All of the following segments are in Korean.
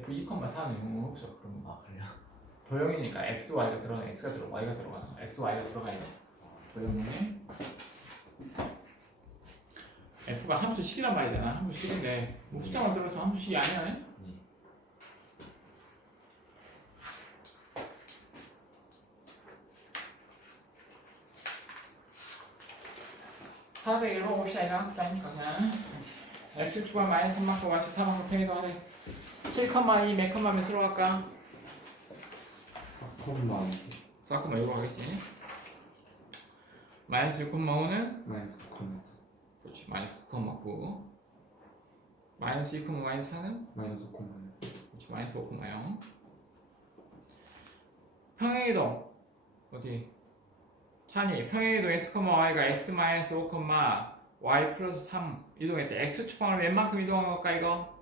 F2,4는 영어 없어 그러면 아 그래요? 도형이니까 x, y가 들어가 x가 들어가 y가 들어가 x, y가 들어가야지 도형이 f가 함수식이란 말이잖아. 함수식인데 뭐 숫자만 들어서 함수식이 아니야 네. 400을 봅시다 이거. 그러니까 그냥 x 추가 마이너스 3만큼 y 4만큼 평이도 하네 7,2 몇 컴마 몇으로 갈까? 4콤마. 4,1로 가겠지? 마이너스 6,5는? 마이너스 9콤마. 그렇지 마이너스 9,9 마이너스 2, 마이너스 4는? 마이너스 5콤마. 그렇지 마이너스 5,0 평행이동 어디? 찬이. 평행이동 x, y가 x 마이너스 5, y 플러스 3 이동할 때 x 축방을 웬만큼 이동한 걸까 이거?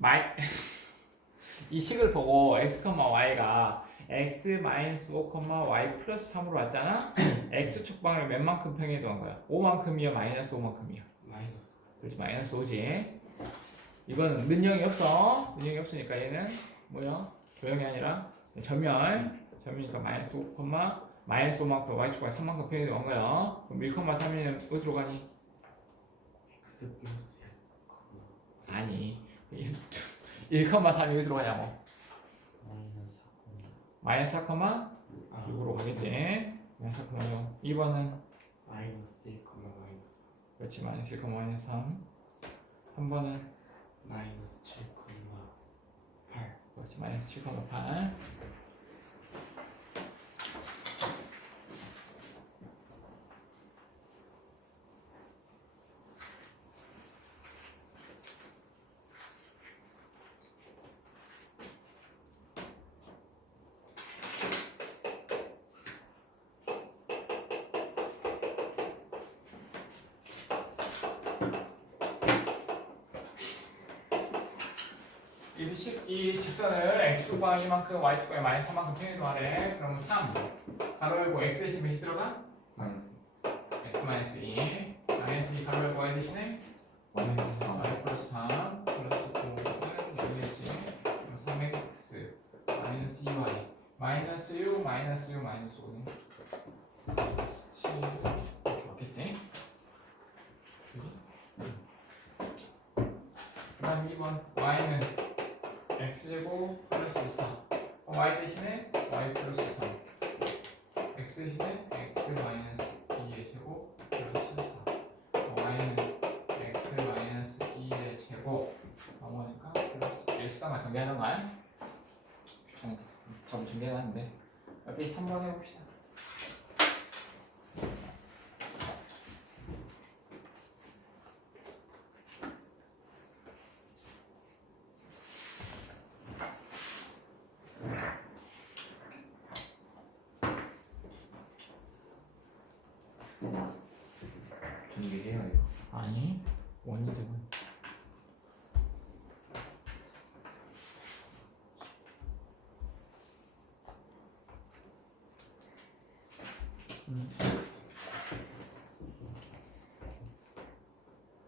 마이 이 식을 보고 x, y가 x 마이너스 5, y 플러스 3으로 왔잖아. x 축방을 웬만큼 평행이동한 거야? 5만큼이야, 마이너스 5만큼이야. 마이너스. 그렇지 마이너스 5지. 이건 능력이 없어. 능력이 없으니까 얘는 뭐야? 도형이 아니라 점멸. 점이니까 마이너스 5, 마이너스 5만큼 y축과 3만큼 표현이 온 거야. 그럼 1,3이는 어디로 가니? x 플러스 1 아니 1,3이 어디로 가냐고. 마이너스 4콤마 마이너스 4, 아 6으로 가겠지. 마이너스 4, 6 2번은? 마이너스 1 콤마 마이너스 그렇지 마이너스 1, 마이너스 3 3번은? 마이너스 7 콤마 8 그렇지 마이너스 7, 8 이, 직선을 x축방 이만큼 y축방이 마이너스 3만큼 평행이동하래 그러면 3 가로 열고 x 대신 몇이 들어가? 마이너스 x 마이너스 2 마이너스 2 가로 열고 y 대신에? 마이너스 4 y 플러스 3 플러스 9는 여기 있지 그럼 3x 마이너스 2y 마이너스 6 마이너스 6 마이너스 5는 마이너스 7 이렇게 맞겠지? 그 다음 2번 y는 x제곱 플러스 4 어, y 대신에 y 플러스 3 x 대신에 x 마이너스 2의 제곱 플러스 4 y는 x 마이너스 2의 제곱. 넘어니까? 플러스 1 수다만 정리하는 거야? 정, 답을 준비해놨는데. 어떻게 3번 해봅시다 준비해요 이거 아니 원이득은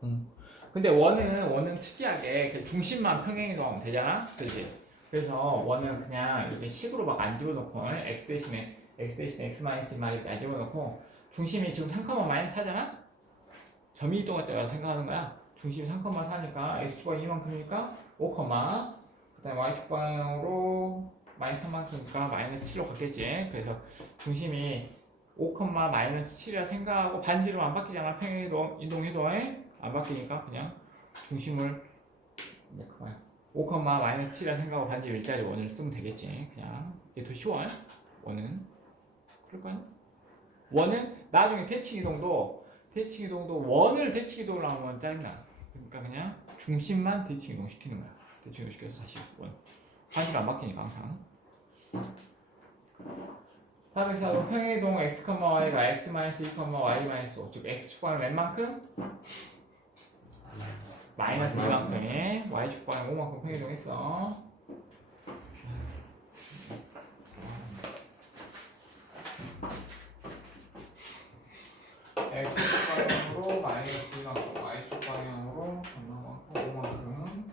음. 근데 원은 원은 특이하게 그 중심만 평행이동 하면 되잖아, 그렇지? 그래서 원은 그냥 이렇게 식으로 막 안 집어넣고 x 대신에 x 대신에 x 마이너스 막 이렇게 안 집어넣고 중심이 지금 3, 마이너스 4잖아? 점이 이동할 때라고 생각하는 거야. 중심이 3,4니까 x축방 이만큼이니까 5, 그 다음에 y축 방향으로 마이너스 3만큼이니까 마이너스 7로 갔겠지. 그래서 중심이 5, 마이너스 7이라 생각하고 반지로 안 바뀌잖아. 평행이동 이동해도 안 바뀌니까 그냥 중심을 몇 컴마 5, 마이너스 7이라 생각하고 반지 일자리 원을 쓰면 되겠지. 그냥 이게 더 쉬워. 원은 그럴 거 아니야? 원은 나중에 대칭 이동도 대칭 이동도 원을 대칭 이동을 하면 짜증나. 그러니까 그냥 중심만 대칭 이동 시키는 거야. 대칭 이동 시켜서 다시 원. 반지가 안 바뀌니까 항상. 404도 평행이동 x, y가 x 마이너스 2, y 5, 즉 x 축방은 웬만큼? 마이너스 2만큼이 y 축방은 5만큼 평행이동했어. X축 방향으로 마이너스 하고, Y축 방향으로 전망하고 오만큼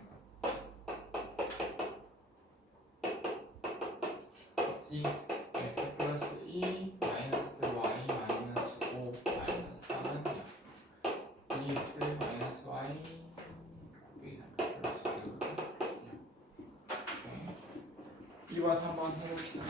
이 X 플러스 2 마이너스 Y 마이너스 5 마이너스 4는 0 2X 마이너스 Y 곱하기 3 플러스 2 2번 3번 해봅시다.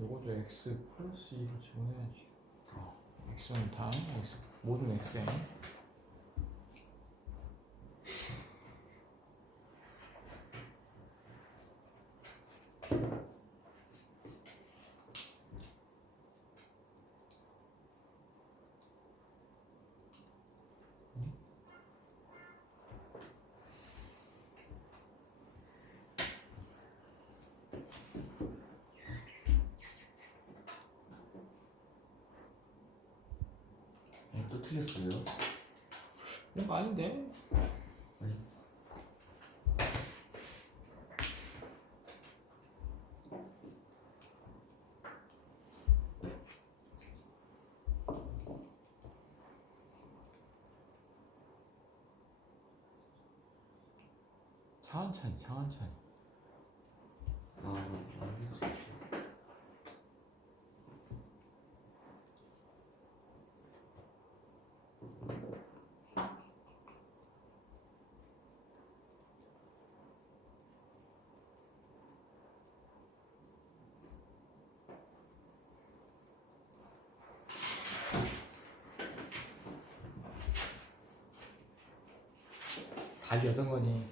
요것도 x 플러스 2로 집어넣어야지. x는 다음 x 모든 x 틀렸어요. 뭔가 아닌데? 천천히 천천히 아, 답이 어떤 거니?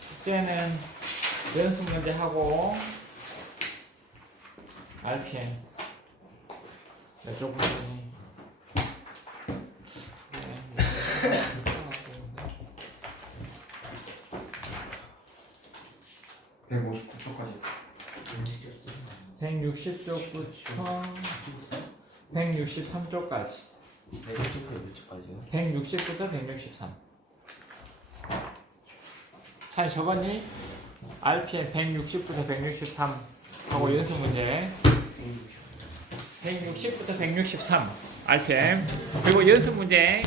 숙제는 연습 문제 하고 RPM 몇쪽 문제니? 네, 159초까지 했어요. 160쪽부터 163쪽까지 159초까지 몇 초까지요? 160부터 163 잘 적었니? RPM 160부터 163 하고 연습 문제 160부터 163 RPM 그리고 연습 문제